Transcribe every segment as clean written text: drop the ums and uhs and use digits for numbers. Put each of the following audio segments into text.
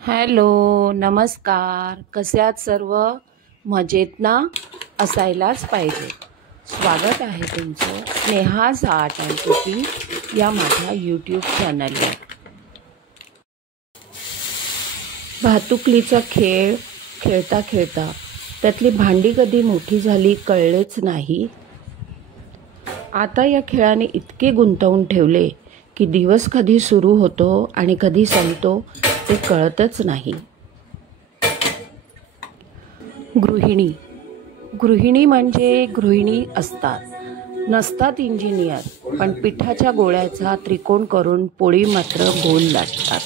Hello, नमस्कार. कसे आहात सर्व? मजेत ना? असायलाच पाहिजे. स्वागत आहे तुमचं स्नेहाज आर्ट अँड कुकिंग या माझ्या यूट्यूब चॅनलवर. भातुकलीचा खेळ खेळता खेळता त्यातली भांडी कधी मोठी झाली कळलेच नाही. आता या खेळाने इतके गुंतवून ठेवले की दिवस कधी सुरू होतो आणि कधी संपतो ते कळतच नाही. गृहिणी म्हणजे गृहिणी असतात, नसतात इंजिनियर, पण पिठाच्या गोळ्याचा त्रिकोण करून पोळी मात्र गोल लाटतात.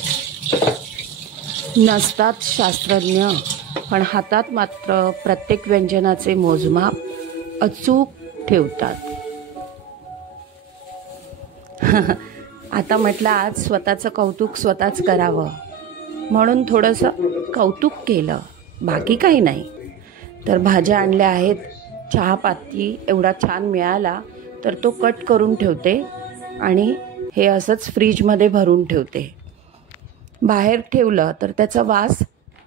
नसतात शास्त्रज्ञ, पण हातात मात्र प्रत्येक व्यंजनाचे मोजमाप अचूक ठेवतात. आता म्हटलं आज स्वतःचं कौतुक स्वतःच करावं म्हणून थोडंसं कौतुक केलं, बाकी काही नाही. तर भाज्या आणल्या आहेत. चहापाती एवढा छान मिळाला तर तो कट करून ठेवते आणि हे असंच फ्रीजमध्ये भरून ठेवते. बाहेर ठेवलं तर त्याचा वास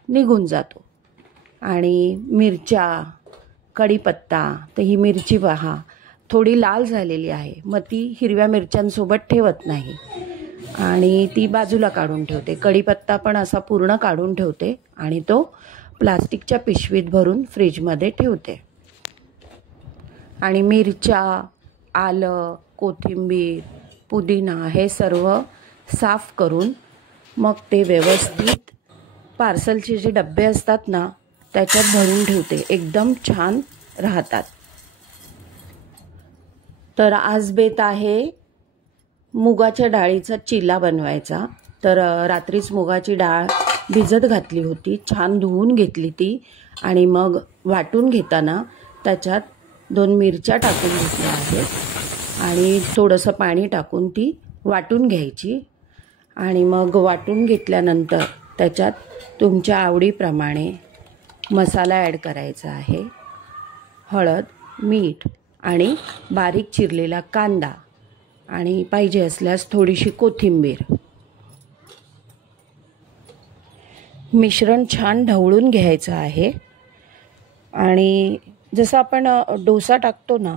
निघून जातो. आणि मिरच्या, कढीपत्ता, तर ही मिरची पहा थोडी लाल झालेली आहे, मग ती हिरव्या मिरच्यांसोबत ठेवत नाही आणि ती बाजूला काढून ठेवते. कढीपत्ता पण असा पूर्ण काढून ठेवते आणि तो प्लास्टिकच्या पिशवीत भरून फ्रीजमध्ये ठेवते. आणि मिरच्या, आलं, कोथिंबीर, पुदिना हे सर्व साफ करून मग ते व्यवस्थित पार्सलचे जे डबे असतात ना त्याच्यात भरून ठेवते. एकदम छान राहतात. तर आज बेत आहे मुगाच्या डाळीचा चिला बनवायचा. तर रात्रीच मुगाची डाळ भिजत घातली होती, छान धुवून घेतली ती आणि मग वाटून घेताना त्याच्यात 2 मिरच्या टाकून घेतल्या आहेत आणि थोडंसं पाणी टाकून ती वाटून घ्यायची. आणि मग वाटून घेतल्यानंतर त्याच्यात तुमच्या आवडीप्रमाणे मसाला ॲड करायचा आहे. हळद, मीठ आणि बारीक चिरलेला कांदा आणि पाहिजे असल्यास थोडीशी कोथिंबीर. मिश्रण छान ढवळून घ्यायचं आहे आणि जसं आपण डोसा टाकतो ना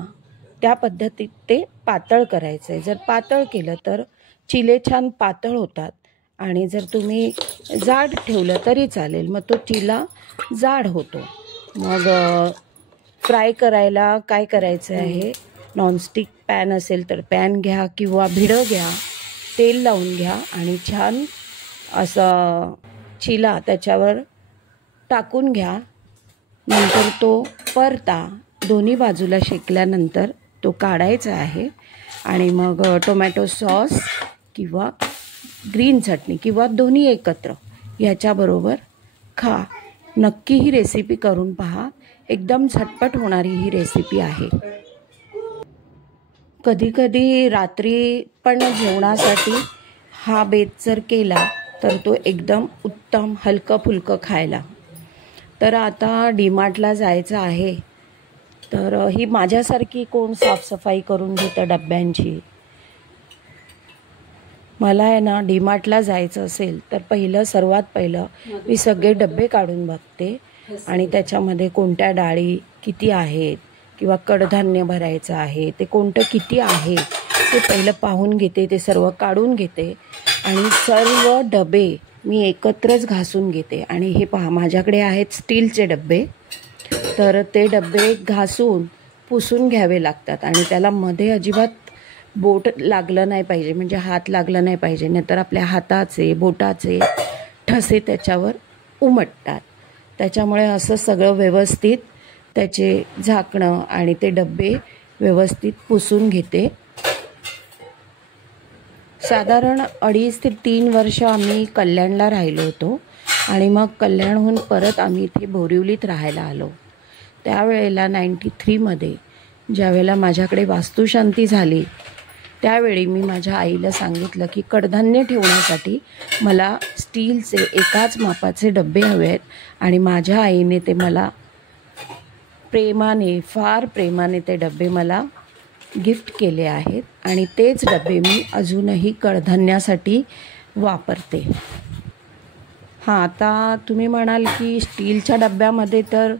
त्या पद्धतीत ते पातळ करायचं आहे. जर पातळ केलं तर चिले छान पातळ होतात आणि जर तुम्ही जाड ठेवलं तरी चालेल, मग तो चिला जाड होतो. मग फ्राय करायला काय करायचं आहे, नॉनस्टिक पॅन असेल तर पॅन घ्या किंवा भिडं घ्या, तेल लावून घ्या आणि छान असा चिला त्याच्यावर टाकून घ्या. नंतर तो परता दोन्ही बाजूला शेकल्यानंतर तो काढायचा आहे आणि मग टोमॅटो सॉस किंवा ग्रीन चटणी किंवा दोन्ही एकत्र याच्याबरोबर खा. नक्की ही रेसिपी करून पहा, एकदम झटपट होणारी ही रेसिपी आहे. कधीकधी रात्री पण जेवणासाठी हा बेत जर केला तर तो एकदम उत्तम, हलकं फुलकं खायला. तर आता डीमार्टला जायचं आहे. तर ही माझ्यासारखी कोण साफसफाई करून घेतं डब्यांची? मला आहे ना डीमार्टला जायचं असेल तर सर्वात पहिलं मी सगळे डबे काढून बघते आणि त्याच्यामध्ये कोणत्या डाळी किती आहेत किंवा कडधान्य भरायचं आहे ते कोणतं किती आहे ते पहिलं पाहून घेते. ते सर्व काढून घेते आणि सर्व डबे मी एकत्रच घासून घेते. आणि हे पहा माझ्याकडे आहेत स्टीलचे डबे. तर ते डबे घासून पुसून घ्यावे लागतात आणि त्याला मध्ये अजिबात बोट लागलं नाही पाहिजे, म्हणजे हात लागला नाही पाहिजे, नाहीतर आपल्या हाताचे बोटाचे ठसे त्याच्यावर उमटतात. त्याच्यामुळे असं सगळं व्यवस्थित त्याचे झाकणं आणि ते डबे व्यवस्थित पुसून घेते. साधारण 2.5 ते 3 वर्ष आम्ही कल्याणला राहिलो होतो आणि मग कल्याणहून परत आम्ही इथे बोरिवलीत राहायला आलो. त्यावेळेला 93मध्ये ज्यावेळेला माझ्याकडे वास्तुशांती झाली त्यावेळी मी माझ्या आईला सांगितलं की कडधान्य ठेवण्यासाठी मला स्टीलचे एकाच मापाचे डबे हवे आहेत. आणि माझ्या आईने ते मला प्रेमाने, फार प्रेमाने ते डबे मला गिफ्ट केले आहेत आणि तेच डबे मी अजूनही कडधान्यासाठी वापरते. हां, आता तुम्ही म्हणाल की स्टीलच्या डब्यामध्ये तर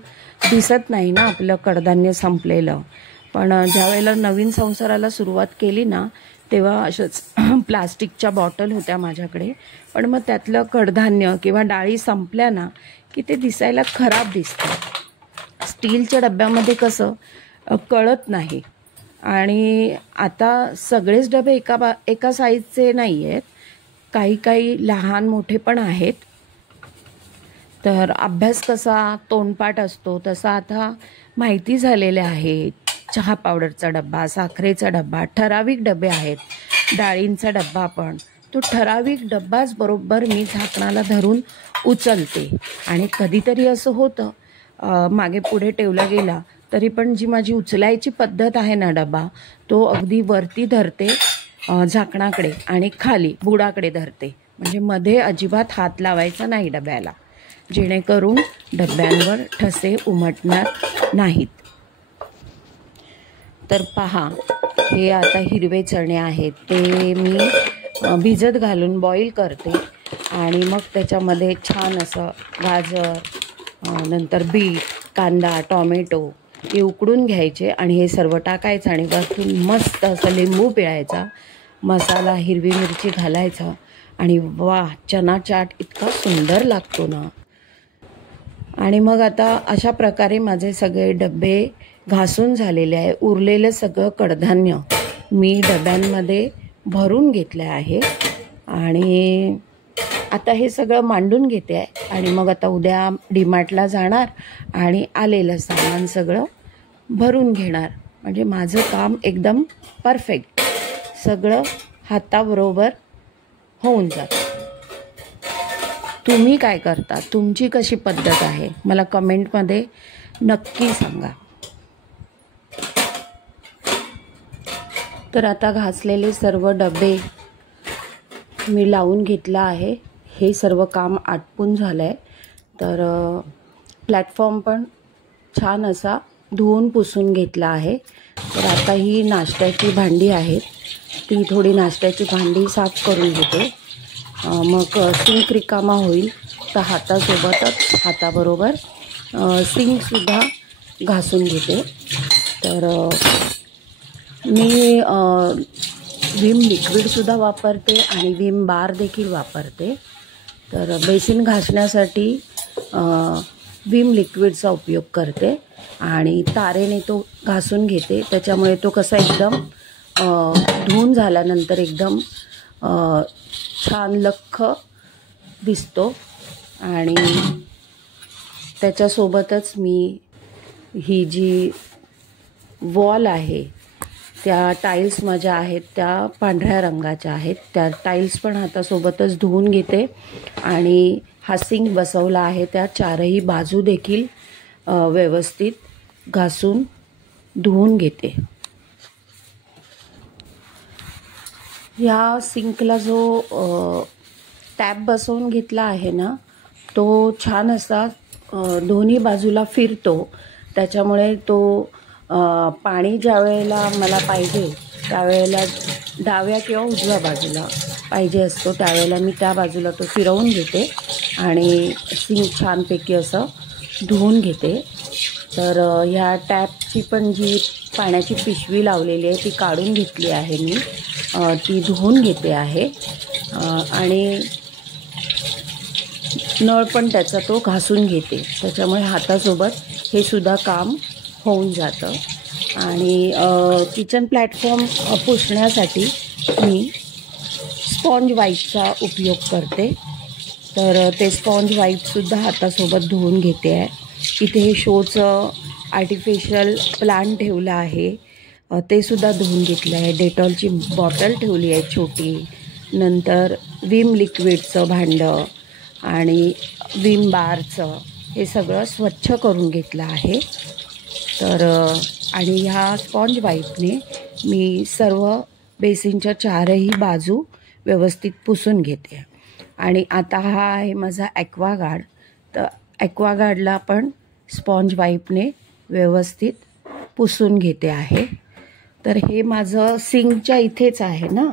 दिसत नाही ना आपलं कडधान्य संपलेलं. पण ज्यावेळेला नवीन संसाराला सुरुवात केली ना, तेव्हा अशाच प्लास्टिकच्या बॉटल होत्या माझ्याकडे. पण मग त्यातलं कडधान्य किंवा डाळी संपल्या ना, की ते दिसायला खराब दिसतं. स्टीलच्या डब्यामध्ये कसं कळत नाही. आणि आता सगळेच डबे एका साईजचे नाही आहेत. काही काही लहान मोठे पण आहेत. तर अभ्यास कसा तोंडपाठ असतो तसा आता माहिती झालेले आहे. चहा पावडरचा डब्बा, साखरेचा डब्बा, ठराविक डबे आहेत. डाळींचा डब्बा पण, तो ठराविक डब्बाच बरोबर मी झाकणाला धरून उचलते. आणि कधीतरी असं होतं मागे पुढे ठेवला गेला तरी पण जी माझी उचलायची पद्धत आहे ना डबा, तो अगदी वरती धरते झाकणाकडे आणि खाली बुडाकडे धरते. म्हणजे मध्ये अजिबात हात लावायचा नाही डब्याला, जेणेकरून डब्यांवर ठसे उमटणार नाहीत. तर पहा, हे आता हिरवे चणे आहेत ते मी भिजत घालून बॉईल करते. आणि मग त्याच्यामध्ये छान असं गाजर, नंतर बीट, कांदा, टॉमॅटो हे उकडून घ्यायचे आणि हे सर्व टाकायचं आणि वरतून मस्त असं लिंबू पिळायचा, मसाला हिरवी मिरची घालायचा आणि वा, चना चाट इतका सुंदर लागतो ना. आणि मग आता अशा प्रकारे माझे सगळे डबे घासून झालेले आहे. उरलेलं सगळं कडधान्य मी डब्यांमध्ये भरून घेतलं आहे. आणि आता हे सगळं मांडून घेते आहे. आणि मग आता उद्या डीमार्टला जाणार आणि आलेलं सामान सगळं भरून घेणार. म्हणजे माझं काम एकदम परफेक्ट, सगळं हाताबरोबर होऊन जातं. तुम्ही काय करता, तुमची कशी पद्धत आहे, मला कमेंटमध्ये नक्की सांगा. तर आता घासलेले सर्व डबे मी लावून घेतलं आहे. हे सर्व काम आटपून झालं आहे. तर प्लॅटफॉर्म पण छान असा धुवून पुसून घेतला आहे. तर आता ही नाश्त्याची भांडी आहेत, ती थोडी नाश्त्याची भांडी साफ करून घेते. मग सिंक रिकामा होईल. तर हाताबरोबर सिंकसुद्धा घासून घेते. तर मी विम लिक्विडसुद्धा वापरते आणि विम बार देखील वापरते. तर बेसिन घासण्यासाठी विम लिक्विडचा उपयोग करते आणि तारेने तो घासून घेते. त्याच्यामुळे तो कसा एकदम धुवून झाल्यानंतर एकदम छान लख्ख दिसतो. आणि त्याच्यासोबतच मी ही जी वॉल आहे, त्या टाईल्स माझ्या आहेत त्या पांढऱ्या रंगाच्या आहेत. त्या टाईल्स पण हातासोबतच धुवून घेते. आणि हा सिंक बसवला आहे, त्या चारही बाजू देखील व्यवस्थित घासून धुवून घेते. ह्या सिंकला जो टॅप बसवून घेतला आहे ना, तो छान असा दोन्ही बाजूला फिरतो. त्याच्यामुळे तो पाणी ज्या वेळेला मला पाहिजे त्यावेळेला डाव्या किंवा उजव्या बाजूला पाहिजे असतो, त्यावेळेला मी त्या बाजूला तो फिरवून घेते आणि सिंक छानपैकी असं धुवून घेते. तर ह्या टॅपची पण जी पाण्याची पिशवी लावलेली आहे ती काढून घेतली आहे मी, ती धुवून घेते आहे. आणि नळ पण त्याचा तो घासून घेते. त्याच्यामुळे हातासोबत हे सुद्धा काम होऊन जातं. आणि किचन प्लॅटफॉर्म पुसण्यासाठी मी स्पॉन्ज वाईपचा उपयोग करते. तर ते स्पॉन्ज वाईपसुद्धा हातासोबत धुवून घेते आहे. इथे हे शोचं आर्टिफिशियल प्लांट ठेवलं आहे, ते सुद्धा धुवून घेतलं आहे. डेटॉलची बॉटल ठेवली आहे छोटी. नंतर विम लिक्विडचं भांडं आणि विम बारचं हे सगळं स्वच्छ करून घेतलं आहे. तर आणि ह्या स्पॉन्ज वाईपने मी सर्व बेसिनच्या चारही बाजू व्यवस्थित पुसून घेते. आणि आता हा आहे माझा ॲक्वागार्ड. तर ॲक्वागार्डला पण स्पॉन्ज वाईपने व्यवस्थित पुसून घेते आहे. तर हे माझं सिंकच्या इथेच आहे ना,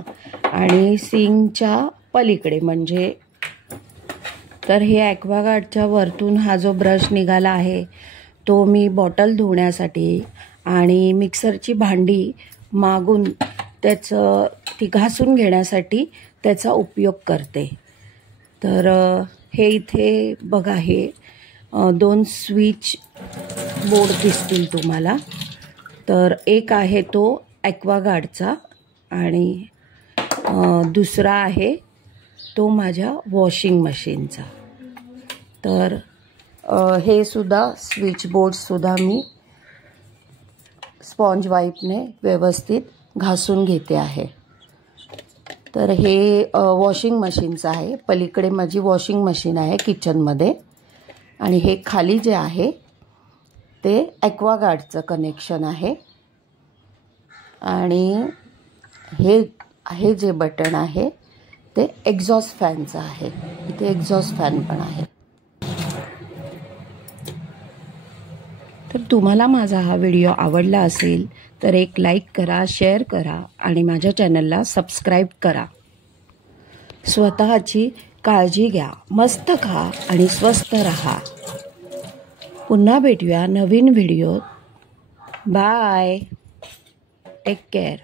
आणि सिंकच्या पलीकडे म्हणजे तर हे ॲक्वागार्डच्या वरतून हा जो ब्रश निघाला आहे तो मी बॉटल धुण्यासाठी आणि मिक्सरची भांडी मागून ती घासून घेण्यासाठी त्याचा उपयोग करते. तर हे इथे बघा, हे 2 स्विच बोर्ड दिसतील तुम्हाला. तर एक आहे तो ॲक्वागार्डचा आणि दुसरा आहे तो माझ्या वॉशिंग मशीनचा. तर हे सुद्धा स्विच बोर्डसुद्धा मी स्पॉन्ज वाईपने व्यवस्थित घासून घेते आहे. तर हे वॉशिंग मशीनचं आहे. पलीकडे माझी वॉशिंग मशीन आहे किचनमध्ये आणि हे खाली जे आहे ते ॲक्वागार्डचं कनेक्शन आहे. आणि हे जे बटन आहे ते एक्झॉस्ट फॅनचं आहे. इथे एक्झॉस्ट फॅन पण आहे. तर तुम्हाला माझा हा व्हिडिओ आवडला असेल तर एक लाईक करा, शेअर करा आणि माझ्या चॅनलला सबस्क्राईब करा. स्वतःची काळजी घ्या, मस्त खा आणि स्वस्थ राहा. पुन्हा भेटूया नवीन व्हिडिओत. बाय. Take care.